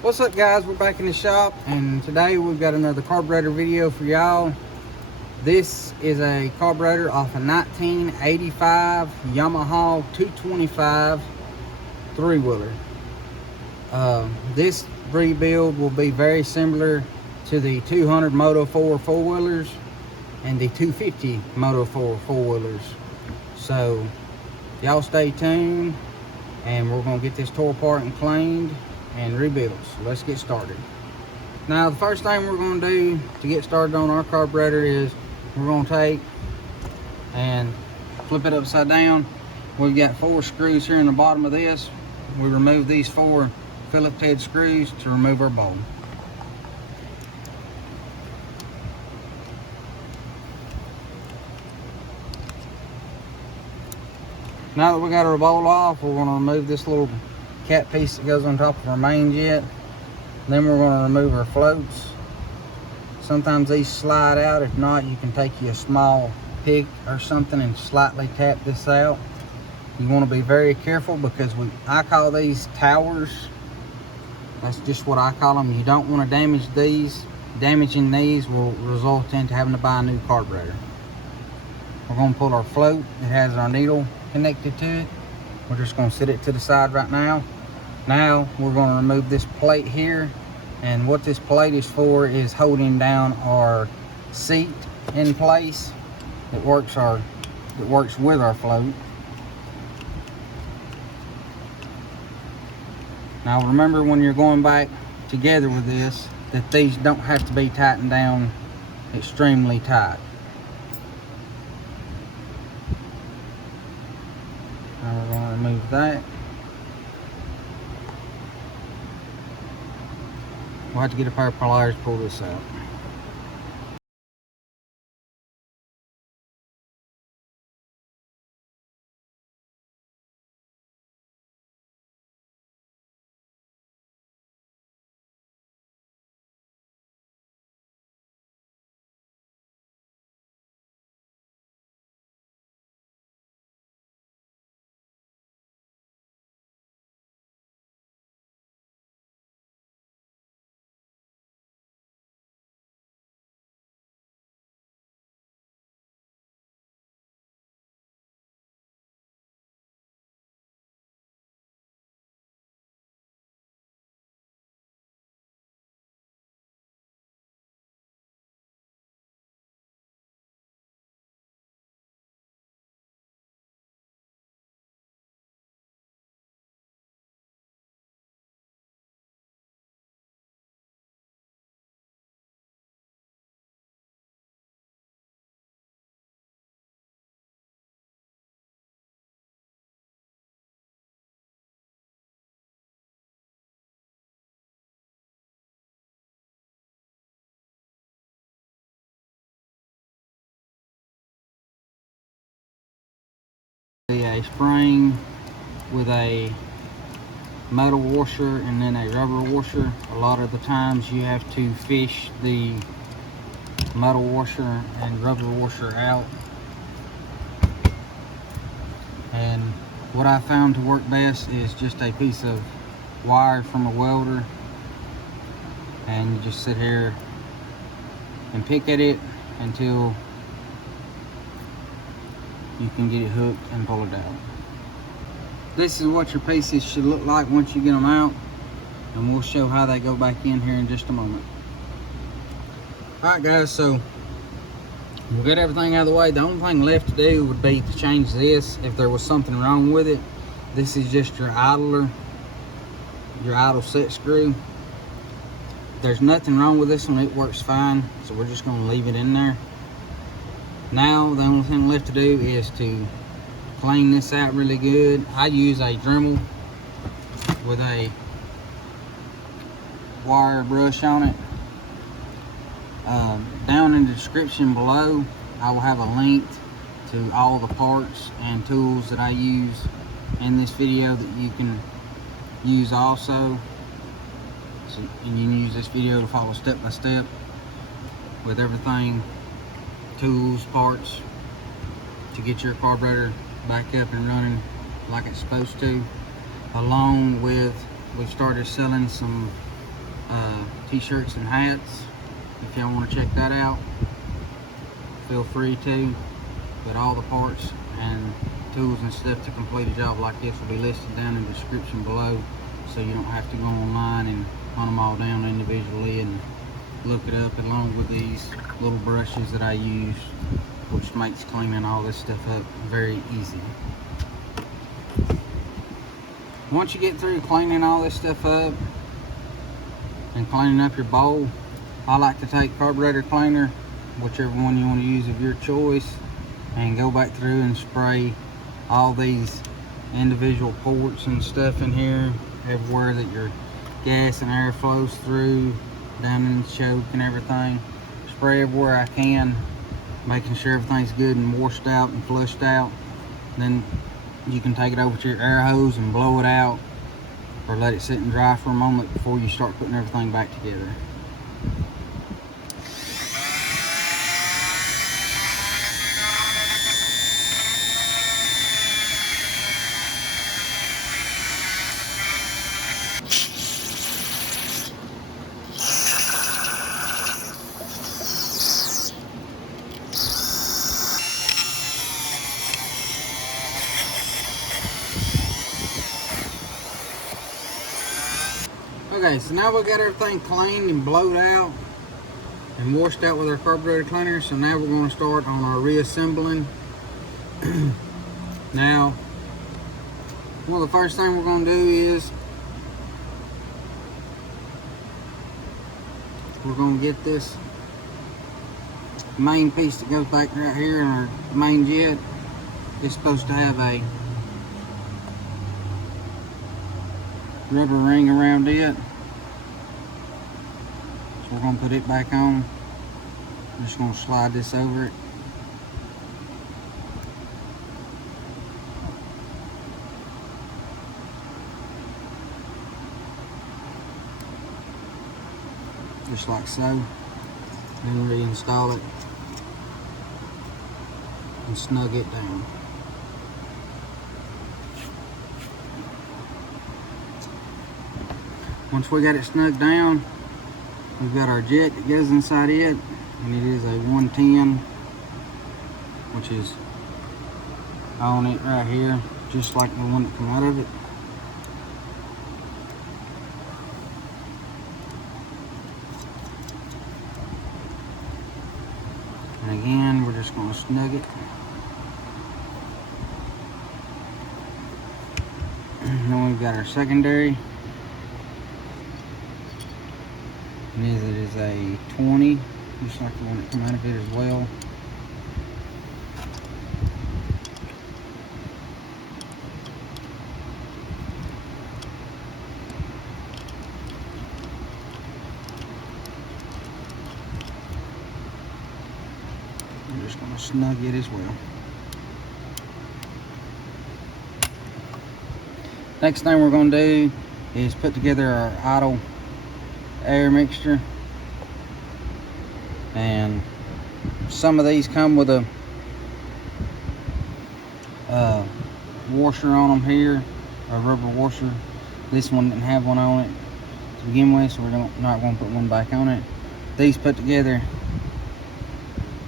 What's up, guys? We're back in the shop, and today we've got another carburetor video for y'all. This is a carburetor off a 1985 Yamaha 225 three-wheeler. This rebuild will be very similar to the 200 Moto 4 four-wheelers and the 250 Moto 4 four-wheelers. So y'all stay tuned, and we're going to get this tore apart and cleaned and rebuild. So let's get started. Now, the first thing we're going to do to get started on our carburetor is we're going to take and flip it upside down. We've got 4 screws here in the bottom of this. We remove these 4 Phillips head screws to remove our bowl. Now that we got our bowl off, we're going to remove this little cap piece that goes on top of our main jet. Then we're going to remove our floats. Sometimes these slide out. If not, you can take you a small pick or something and slightly tap this out. You want to be very careful because I call these towers. That's just what I call them. You don't want to damage these. Damaging these will result into having to buy a new carburetor. We're going to pull our float. It has our needle connected to it. We're just going to set it to the side right now. Now we're going to remove this plate here, and what this plate is for is holding down our seat in place. It works with our float. Now remember, when you're going back together with this, that these don't have to be tightened down extremely tight. Now we're going to remove that. We'll have to get a pair of pliers to pull this out. A spring with a metal washer and then a rubber washer. A lot of the times you have to fish the metal washer and rubber washer out, and what I found to work best is just a piece of wire from a welder, and you just sit here and pick at it until you can get it hooked and pull it out. This is what your pieces should look like once you get them out, and we'll show how they go back in here in just a moment. Alright guys, so we'll get everything out of the way. The only thing left to do would be to change this if there was something wrong with it. This is just your idler, your idle set screw. There's nothing wrong with this one, it works fine, so we're just going to leave it in there. Now the only thing left to do is to clean this out really good. I use a Dremel with a wire brush on it. Down in the description below, I will have a link to all the parts and tools that I use in this video that you can use also. So, and you can use this video to follow step by step with everything, tools, parts, to get your carburetor back up and running like it's supposed to. Along with, we started selling some t-shirts and hats. If y'all want to check that out, feel free to. But all the parts and tools and stuff to complete a job like this will be listed down in the description below, so you don't have to go online and hunt them all down individually and look it up, along with these little brushes that I use, which makes cleaning all this stuff up very easy. Once you get through cleaning all this stuff up and cleaning up your bowl, I like to take carburetor cleaner, whichever one you want to use of your choice, and go back through and spray all these individual ports and stuff in here, everywhere that your gas and air flows through, down in the choke and everything. Spray everywhere I can, making sure everything's good and washed out and flushed out. Then you can take it over to your air hose and blow it out, or let it sit and dry for a moment before you start putting everything back together. Okay, so now we got everything cleaned and blowed out and washed out with our carburetor cleaner. So now we're going to start on our reassembling. Now, well, the first thing we're going to do is we're going to get this main piece that goes back right here in our main jet. It's supposed to have a rubber ring around it. So we're going to put it back on. I'm just going to slide this over it. Just like so. Then reinstall it and snug it down. Once we got it snug down, we've got our jet that goes inside it, and it is a 110, which is on it right here, just like the one that come out of it. And again, we're just going to snug it. And then we've got our secondary. And it is a 20, just like the one that came out of it as well. I'm just going to snug it as well. Next thing we're going to do is put together our idle air mixture, and some of these come with a washer on them here, a rubber washer. This one didn't have one on it to begin with, so we're not going to put one back on it. These put together,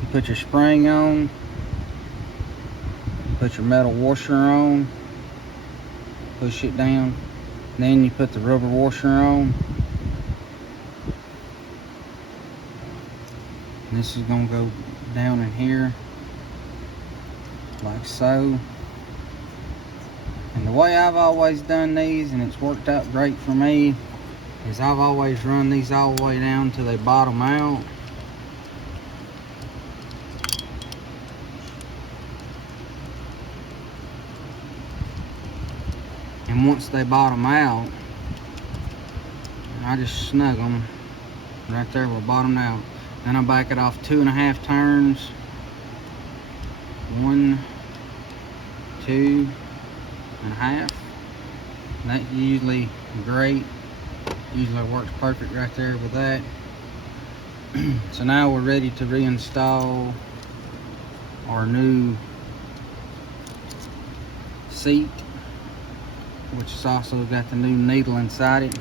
you put your spring on, you put your metal washer on, push it down, then you put the rubber washer on. This is going to go down in here like so. And the way I've always done these, and it's worked out great for me, is I've always run these all the way down till they bottom out. And once they bottom out, I just snug them right there. We're bottomed out. Then I back it off 2.5 turns. 1, 2.5. And that's usually great. Usually works perfect right there with that. So now we're ready to reinstall our new seat, which has also got the new needle inside it.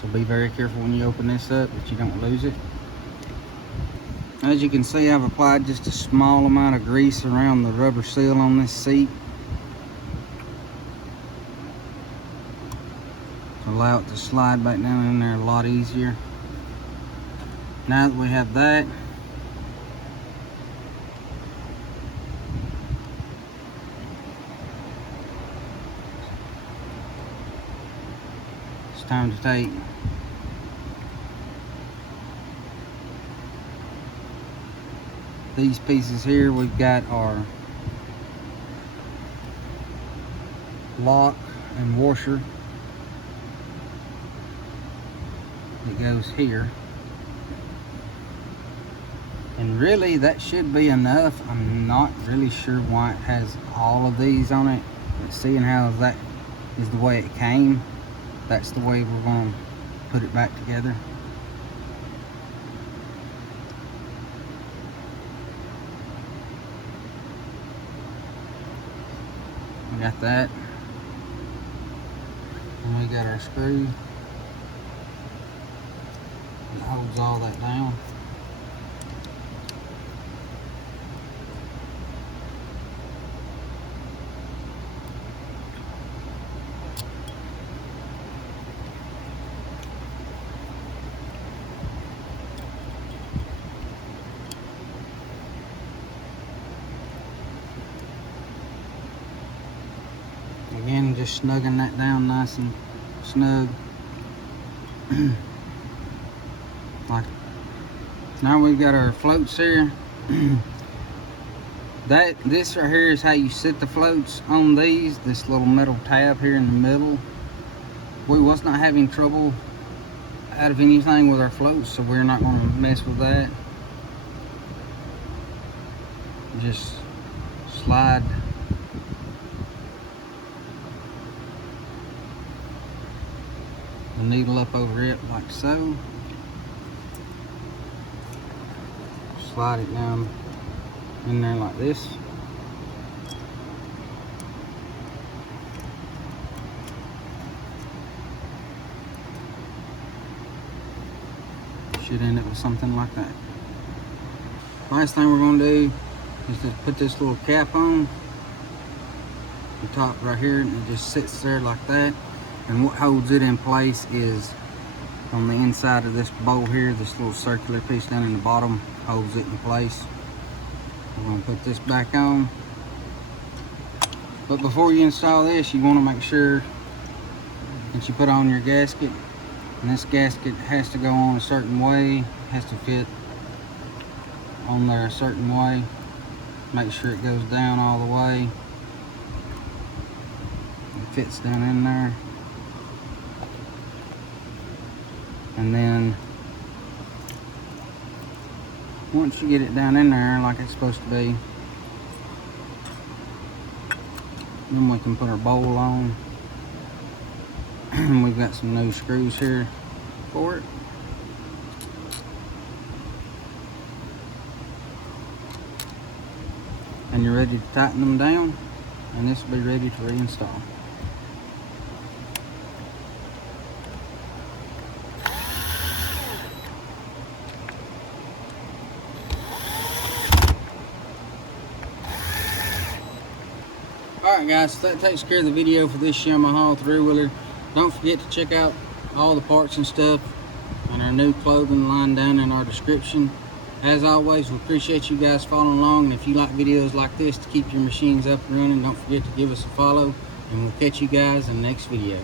So be very careful when you open this up that you don't lose it. As you can see, I've applied just a small amount of grease around the rubber seal on this seat to allow it to slide back down in there a lot easier. Now that we have that, it's time to take these pieces here. We've got our lock and washer that goes here, and really that should be enough. I'm not really sure why it has all of these on it, but seeing how that is the way it came, that's the way we're going to put it back together. We got that, and we got our screw that holds all that down. Again, just snugging that down nice and snug. Like, now we've got our floats here. This right here is how you set the floats on these. This little metal tab here in the middle. We was not having trouble out of anything with our floats, so we're not going to mess with that. Just slide the needle up over it like so. Slide it down in there like this. Should end up with something like that. Last thing we're going to do is to put this little cap on the top right here, and it just sits there like that. And what holds it in place is on the inside of this bowl here, this little circular piece down in the bottom holds it in place. We're going to put this back on. But before you install this, you want to make sure that you put on your gasket. And this gasket has to go on a certain way, has to fit on there a certain way. Make sure it goes down all the way. It fits down in there. And then once you get it down in there like it's supposed to be, then we can put our bowl on. And we've got some nose screws here for it. And you're ready to tighten them down, and this will be ready to reinstall. Alright guys, so that takes care of the video for this Yamaha three-wheeler. Don't forget to check out all the parts and stuff and our new clothing line down in our description. As always, we appreciate you guys following along, and if you like videos like this to keep your machines up and running, don't forget to give us a follow, and we'll catch you guys in the next video.